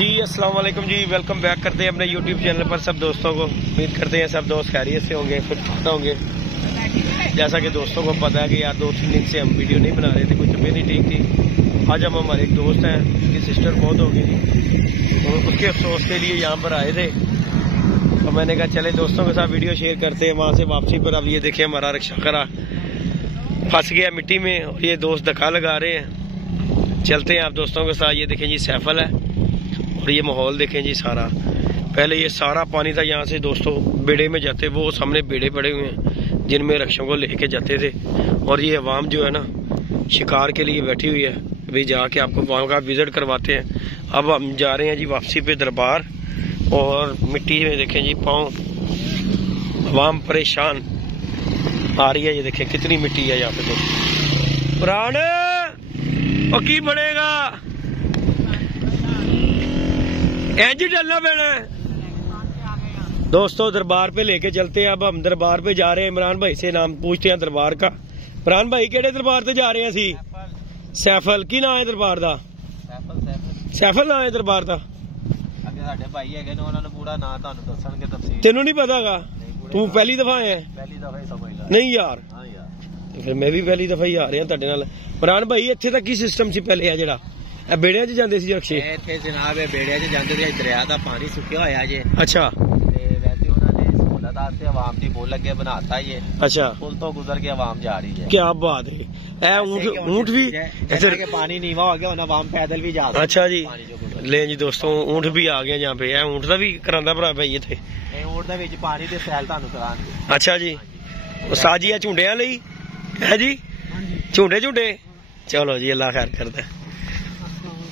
जी अस्सलाम वालेकुम जी, welcome back करते हैं अपने यूट्यूब चैनल पर सब दोस्तों को। उम्मीद करते हैं सब दोस्त खैरियत से होंगे, फिट होंगे। जैसा कि दोस्तों को पता है कि यार 2-3 दिन से हम वीडियो नहीं बना रहे थे, कुछ तबीयत नहीं ठीक थी। आज हम हमारे एक दोस्त हैं, उसकी सिस्टर बहुत हो गई थी, तो उसके अफसोस के लिए यहाँ पर आए थे। तो मैंने कहा चले दोस्तों के साथ वीडियो शेयर करते हैं। वहाँ से वापसी पर अब ये देखिए हमारा रिक्शा खड़ा फंस गया मिट्टी में और ये दोस्त धक्का लगा रहे हैं। चलते हैं आप दोस्तों के साथ। ये देखें जी सैफल है और ये माहौल देखें जी सारा। पहले ये सारा पानी था, यहाँ से दोस्तों बेड़े में जाते, वो सामने बेड़े पड़े हुए हैं जिनमें रक्षों को लेके जाते थे। और ये अवाम जो है ना शिकार के लिए बैठी हुई है, अभी जाके आपको वहाँ का विजिट करवाते हैं। अब हम जा रहे हैं जी वापसी पे दरबार, और मिट्टी में देखें जी पाँव, अवाम परेशान आ रही है। ये देखें कितनी मिट्टी है यहाँ पे। तो पुराने और की बनेगा एंजी डलना पैना दोस्तों। दरबार पे लेके चलते हैं। अब हम दरबार पे जा रहे हैं। इमरान भाई से नाम पूछते हैं दरबार का। इमरान भाई केड़े दरबार से जा रहे हैं असी? सैफल। की नाम है दरबार का? सैफल नाम है दरबार का। तेनू नहीं पता गा? तू पहली दफा है? नहीं यार, फिर मैं भी पहली दफा ही आ रहा तुहाडे नाल। इमरान भाई इत्थे तक की सिस्टम सी पहले है जेड़ा बेड़िया च जांदे सी रक्शे? इत्थे जनाब बेड़िया च जांदे थे, दरिया दा पानी सुक्या होया जे। अच्छा। वैसे उन्होंने सहूलत वास्ते आवाम दी पुल अगे बनाता ही है। अच्छा। पुल तो गुजर के आवाम जा रही है। क्या बात है। ऊंट भी जैसे कि पानी नीवा हो गया, आवाम पैदल भी जा सकती। अच्छा जी। ले जी दोस्तों ऊंट भी आ गए यहाँ पे। ऊंट का भी करांदा भरा भाई इत्थे? ऊंट दे विच पानी ते सैल तुहानू करांगे। अच्छा जी। साजी है झुंडियां लई है जी? झुंडे झुंडे। चलो जी अल्लाह खैर करता है।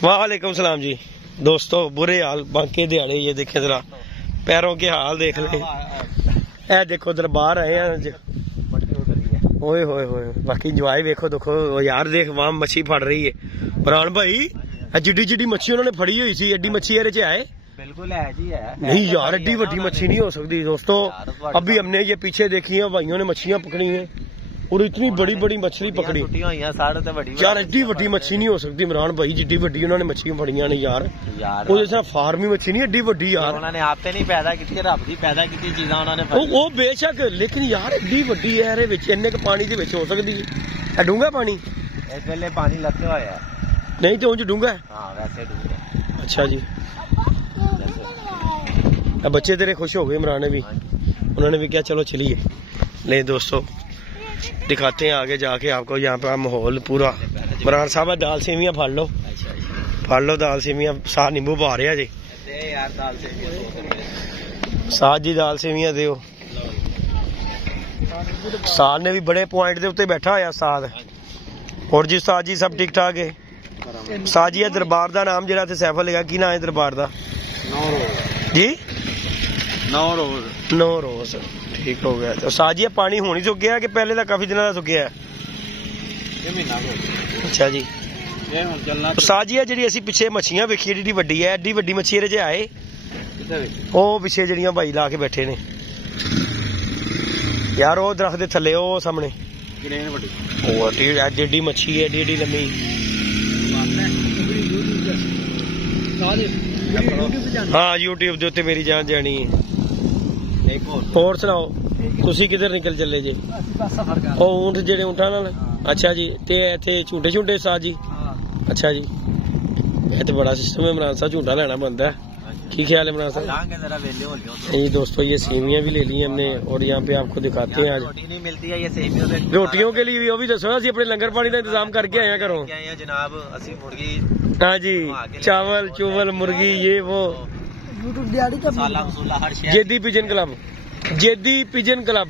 वालेकुम सलाम जी। दोस्तों बुरे हाल बांके दिहाड़े। ये देखे जरा पैरों के हाल देख ले। ए देखो दरबार आए हैं। ओए होए होए, बाकी इंजॉय देखो देखो यार। देख वहां मच्छी फड़ रही है। प्राण भाई जिड्डी जिड्डी मच्छी उन्होंने फड़ी हुई सी, एडी मच्छी एरे च आए? बिल्कुल है जी है। नहीं यार एड्डी बड़ी मच्छी नहीं हो सकती दोस्तों। अभी हमने ये पीछे देखी है, भाइयों ने मच्छियां पकड़ी हैं और इतनी बड़ी बड़ी मछली पकड़ी यार। एड्डी बड़ी मच्छी नहीं हो सकती इमरान भाई, जिड्डी बड़ी उन्होंने मच्छियां फड़ियां नहीं यार। वो जैसा फार्मी मच्छी नहीं, एड्डी बड़ी यार। उन्होंने आपते नहीं पैदा की, रब दी पैदा की चीज़ां उन्होंने। वो बेशक, लेकिन यार एड्डी बड़ी है। ਇਹਦੇ ਵਿੱਚ ਇੰਨੇ ਕ ਪਾਣੀ ਦੇ ਵਿੱਚ ਹੋ ਸਕਦੀ ਹੈ? ਡੂੰਘਾ ਪਾਣੀ ਇਸ ਵੇਲੇ ਪਾਣੀ ਲੱਥਿਆ ਹੋਇਆ ਹੈ। नहीं तो ऊंच डूंगा है? हाँ वैसे डूंगा। अच्छा जी। अब बच्चे तेरे खुश हो गए, इमरान ने भी, उन्होंने भी क्या चलो चलिए। ले दोस्तों दिखाते हैं आगे जाके आपको यहाँ पे माहौल पूरा। इमरान साहब दाल सेवियां फाड़ लो, फाड़ लो दाल सेवियां। साथ नींबू पा रहे जी साथ जी। दाल सेवियां दो। साथ ने भी बड़े पॉइंट के उत्ते बैठा होया साथ। और जी साथ जी सब ठीक ठाक है? साजी है दरबार का नाम जरा सैफल लगा, की नाम है दरबार का जी? नौ रोज। ठीक हो गया। तो साजी है पानी होनी सुक गया कि पहले का काफी दिनों का सुक्या है? अच्छा जी। तो साजी है जी असी पिछे मछियां वेखी एडी वड्डी है, एडी वड्डी मच्छी एरे च आए? ओ पिछे जड़ियां भाई ला के बैठे ने यार, ओ दरख्त दे थल्ले ओ सामने एडी मच्छी है, एडी लम्मी। हाँ यूट्यूब के उत्ते मेरी जान जानी है। और सुनाओ तुसी किधर निकल चले जे? ओ ऊंट जेडे ऊंटा नाल? अच्छा जी। ते इत्थे झूटे झूटे सा जी? अच्छा जी। ये तो बड़ा सिस्टम है इमरान साहब, झूटा लेना बनता है। की ख्याल है इमरान साहब? ये दोस्तों ये सेवियां भी ले ली हमने और यहाँ पे आपको दिखाते हैं। आज नहीं मिलती है ये सेवियां रोटियों के लिए भी, वो भी दसो असि अपने लंगर पानी का इंतजाम करके आया करो जनाब। असि मुर्गी, हाँ जी, चावल चूवल मुर्गी ये वो। जेदी पिजन क्लब, जेदी पिजन क्लब।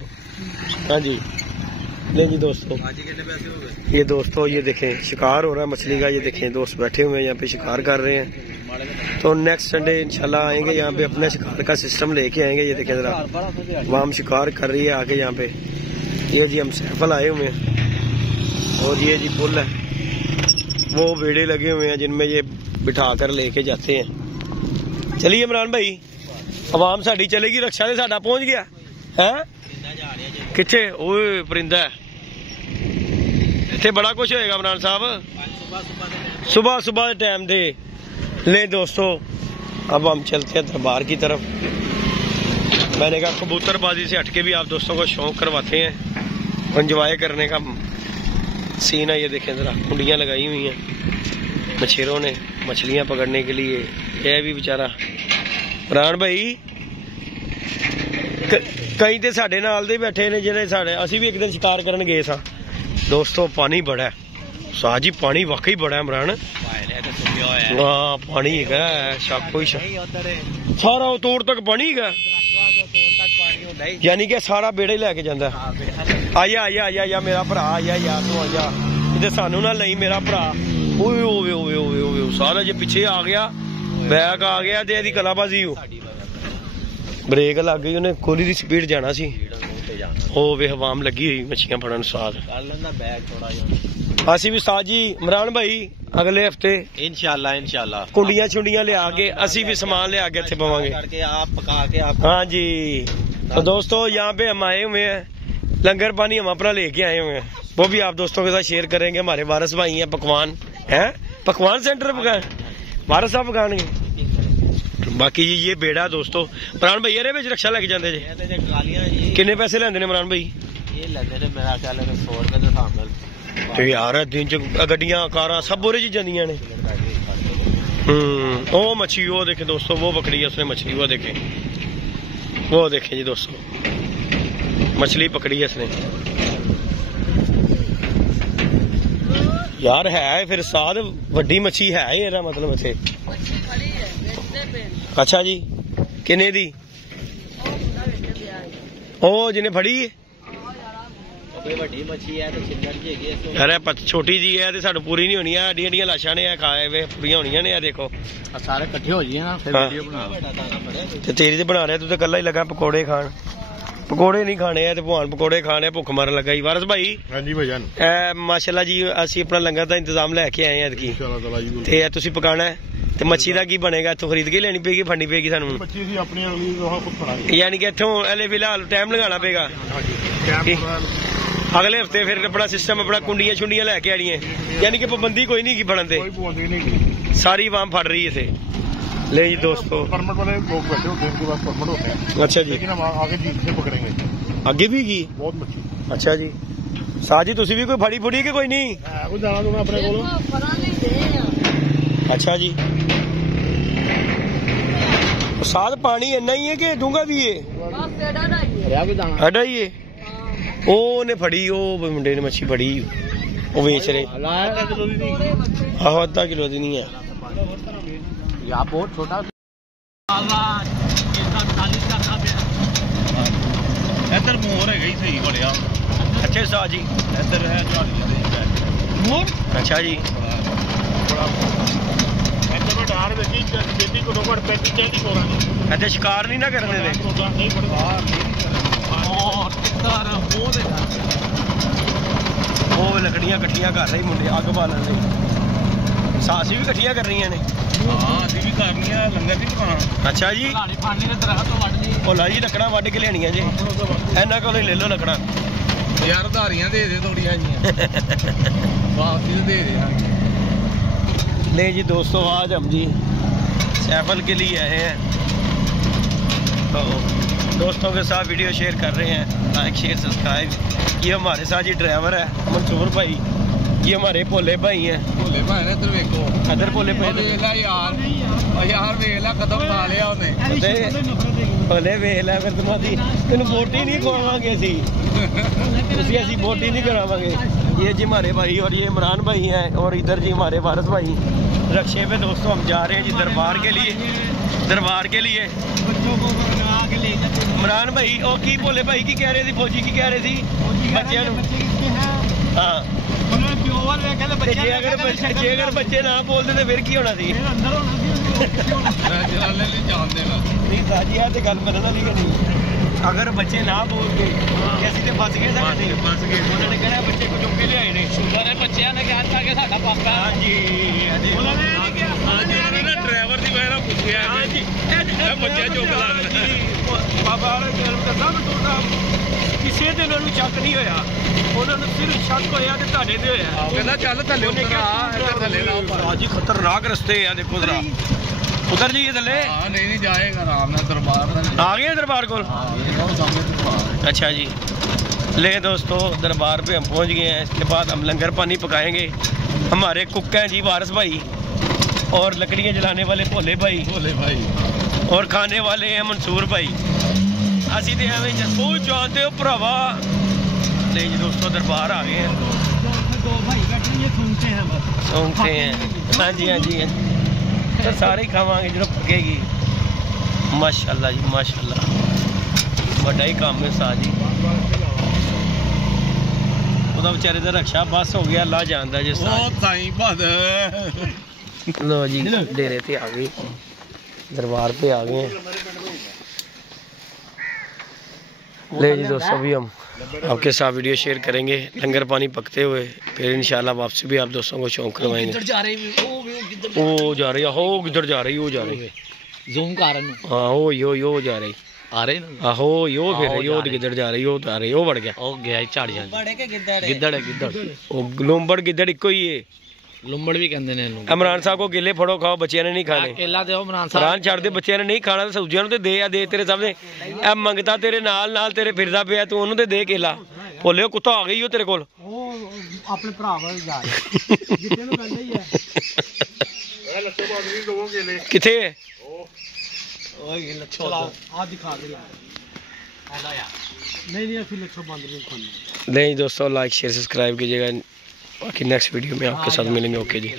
हाँ जी। नहीं जी दोस्तों ये दोस्तों ये देखें शिकार हो रहा है मछली का। ये देखें दोस्त बैठे हुए हैं यहाँ पे शिकार कर रहे हैं। तो नेक्स्ट संडे इंशाल्लाह आएंगे यहाँ पे, अपना शिकार का सिस्टम लेके आएंगे। ये देखें जरा वहाँ हम शिकार कर रही है आगे यहाँ पे। ये जी हम सैफल आए हुए हैं और ये जी पुल है, वो बेड़े लगे हुए हैं जिनमें ये बिठा कर लेके जाते हैं। चलिए इमरान भाई आवाम साड़ी चलेगी, रक्षा से साडा पहुंच गया है किथे? ओए परिंदा इत्थे बड़ा कुछ होएगा इमरान साहब सुबह सुबह टाइम दे। ले दोस्तों अब हम चलते हैं दरबार की तरफ। मैंने कहा कबूतरबाजी से हटके भी आप दोस्तों को शौक करवाते हैं, एंजॉय करने का सीन है। ये देखें ज़रा, कुंडियाँ लगाई हुई हैं मछेरों ने मछलियाँ पकड़ने के लिए। यह भी बेचारा प्राण भाई कई तो साढ़े नाल दे बैठे ने जिहड़े साढ़े, असीं भी एक दिन शिकार करन गए सां दोस्तों। पानी बड़ा है साह जी, पानी वाकई बड़ा है इमरान। हाँ पानी है शक कोई शक, सारा तोड़ तक पानी है, यानी कि सारा बेड़ा ही लैके जांदा। आया आया आया आया मेरा भरा, आया यार तू आजा, इधर सानू ना लई मेरा भरा। ओए ओए ओए ओए ओए सारा जे पिछे आ गया, बैक आ गया ते इहदी कलाबाजी हो। ब्रेक लग गई, उन्हें गोली दी स्पीड जाना सी। ओ वे हवाम लगी हुई मछलियां फड़न साथ। असी भी साथ जी इमरान भाई अगले हफ्ते इंशाल्लाह इंशाल्लाह कुंडियां छुंडियां लिया के असी भी सामान लिया के इत्थे पवांगे। आप पका के आप। हाँ जी तो दोस्तों यहाँ पे हम आए हुए हैं, लंगर पानी हम अपना लेके आए हुए हैं, वो भी आप दोस्तों के साथ शेयर करेंगे। हमारे वारस भाई हैं, पकवान है, पकवान सेंटर पकाए वारस साहब पकाएंगे। बाकी जी ये बेड़ा दोस्तों इमरान भाई ये रक्षा लेके जाते जी, किन्ने पैसे लेंदे ने इमरान भाई? ये लेंदे ने मेरा ख्याल है 100 रुपए दे हिसाब नाल यार दिन च गड्डियां कारां सब बोरे चीजां दियां ने। ओ मच्छी वो देखे दोस्तों, वो पकड़ी है उसने मछली, वो देखे, वो देखे जी दोस्तों मछली पकड़ी है उसने। यार है फिर साथ वड्डी मच्छी है ये मतलब इत्थे। अच्छा जी किन्ने दी? ओ जिन्हें फड़ी है कोई वड्डी मच्छी है तो चिल्लर जी हैगी। अरे छोटी जी है ते सानू पूरी नहीं होनी है, हड्डियां हड्डियां लाशां ने खाए वे पूरियां होनियां ने। देखो सारे इकट्ठे हो जाइए ना फिर वीडियो बना। ते तेरी ते बना रहा तू तो कल्ला ही लगा पकौड़े खान। पकौड़े नहीं खाने है ते भगवान पकौड़े खाने, भुख मारन लगा ही। वारस भाई हां जी भाईजान माशाल्लाह जी असी अपना लंगर दा इंतजाम लेके आए हैं की ते तुसी पकाना है ते मच्छी दा की बनेगा? इत्थों खरीद के लेनी पेगी, फड़नी पेगी सानू मच्छी सी अपनी अगली वहां खुद फड़ाएंगे, यानी कि इत्थों हले फिलहाल टाइम लगाना पेगा। हां जी अगले हफ्ते फिर अपना सिस्टम अपना कुंडियां छुंडियां लेके आनी है, यानी कि पाबंदी कोई नहीं की फड़न दे, कोई पाबंदी नहीं, सारी आवाम फड़ रही है इसे। ले जी दोस्तों परमिट वाले लोग बैठे होते हैं, उनके पास परमिट होते हैं। अच्छा जी लेकिन हम आगे जीप से पकड़ेंगे, आगे भी की बहुत मच्छी। अच्छा जी साह जी तुसी भी कोई फड़ी फुड़ी के कोई नहीं? कुछ जाना दूंगा अपने को। अच्छा जी साथ पानी इन्ना ही है कि डूंगा भी है? अड्डा ही है। ओ ने फड़ी, ओ मुंडे ने मच्छी फड़ी, वो बेच रहे। आहो आधा किलो दी नहीं है या बहुत छोटा। इधर मोर है सही बढ़िया। अच्छे साह जी इधर है मोर। अच्छा जी इतने शिकार नहीं ना करने दे। वो लकड़ियां कट्ठियां कर रही मुंडे अग बालन दे, सासी भी कट्ठियां कर रही ने। हां ਅਸੀਂ ਵੀ ਕਰਨੀ ਆ, ਲੰਗਰ ਨਹੀਂ ਪਕਾਣਾ। अच्छा जी भोला जी लकड़ा वड्ड के लियानियां जी, इन्ना कोल ले लो लकड़ा यार धारियां दे दे थोड़ियां जियां वापस दे दे। नहीं जी दोस्तों आज हम जी सैफल के लिए आए हैं, तो दोस्तों के साथ वीडियो शेयर कर रहे हैं, लाइक शेयर सब्सक्राइब। ये हमारे साथ जी ड्राइवर है मंसूर भाई, ये हमारे भोले भाई हैं। भोले भाई ने इधर देखो, इधर भोले भाई वेख ला यार, यार वेख ला कदम खा लिया ਉਹਨੇ। भोले वेख ला फिर तुम्हारी तेन बोटी नहीं खवावांगे असी बोटी नहीं करावांगे। ये जी हमारे भाई और ये इमरान भाई हैं, और इधर जी हमारे वारस भाई रक्षे पे। दोस्तों हम जा रहे हैं जी दरबार के लिए, दरबार के लिए। इमरान भाई और की भोले भाई की कह रहे थे, फौजी की कह रहे थी बच्चे। हाँ जे अगर बच्चे ना बोलते तो फिर की होना थी? नहीं साजी है तो गल मनना नहीं, अगर बच्चे ना बोल के असं तो फस गए, फस गए। उन्होंने कहना बच्चे को चुप के ले आए ने, बच्चों ने कहा था कि साडा पापा। हाँ जी ड्राइवर की वजह पूछा। हाँ जी बच्चे चुप लग बाबा किसी से उन्होंने शक नहीं होया, उन्होंने सिर्फ शक होया ते तुहाडे ते होया। कहंदा चल थल्ले उतरा, इधर थल्ले लाओ। जी खतरनाक रस्ते हैं देखो जरा, उधर जाइए थले। हाँ नहीं जाएगा आराम से दरबार आ गए दरबार को। अच्छा जी, ले दोस्तों दरबार पे हम पहुंच गए हैं। इसके बाद हम लंगर पानी पकाएंगे। हमारे कुक हैं जी वारिस भाई, और लकड़ियाँ जलाने वाले भोले भाई और खाने वाले हैं मंसूर भाई। असी तो एवं बहुत जानते हो भरावा। ले जी दोस्तों दरबार आ गए हैं। दो भाई बैठे ये सुनते हैं बस। सुनते हैं। हाँ जी हाँ जी, तो सारे ही खावांगे जो पकेगी। माशाल्लाह जी माशाल्लाह, बड़ा ही काम है सा जी। ਉਹਦਾ ਵਿਚਾਰੇ ਦਾ ਰਕਸ਼ਾ ਬਸ ਹੋ ਗਿਆ, ਅੱਲਾ ਜਾਣਦਾ ਜਿਸ ਉਹ ਤਾਈ ਬਦ। लो जी डेरे पे आ गए, दरबार पे आ गए हैं। ले जी दोस्तों अभी हम आपके साथ वीडियो शेयर करेंगे लंगर पानी पकते हुए, फिर इंशाल्लाह वापसी भी आप दोस्तों को शौक करवाएंगे। वो जा रही है, हो किधर जा रही, वो जा रही जूम कर हाँ हो जा रही आ रहे ना। आहो यो फिर यो किधर जा रही, यो आ रही, वो बढ़ गया, ओ गया झाड़ जा गिद्दड़ है गिद्दड़, ओ लोंबड़ गिद्दड़ इको ही है। लुंबड़ भी कहते हैं लोग। इमरान साहब को केले फड़ो खाओ, बच्चियां ने नहीं खाने। केला दे इमरान साहब, इमरान छड़ दे, बच्चियां ने नहीं खाना तो सब्जियां नु ते दे या दे तेरे सामने। ए मंगता तेरे नाल नाल तेरे फिरदा पिया, तू ओनू ते दे केला। भोले कुत्ता आ गई हो तेरे कोल, ओ अपने भरा वाल जा जिੱਤੇ ਨੂੰ ਕਹਿੰਦਾ ਹੀ ਹੈ। ਇਹ ਲੱਛੋ ਬੰਦ ਨਹੀਂ ਦੋ ਕੇਲੇ किथे ओए लच्छो आ दिखा दे यार। नहीं असली लच्छो बंद नहीं खाने। नहीं दोस्तों लाइक शेयर सब्सक्राइब कीजिएगा, बाकी नेक्स्ट वीडियो में आपके साथ मिलेंगे। ओके जी।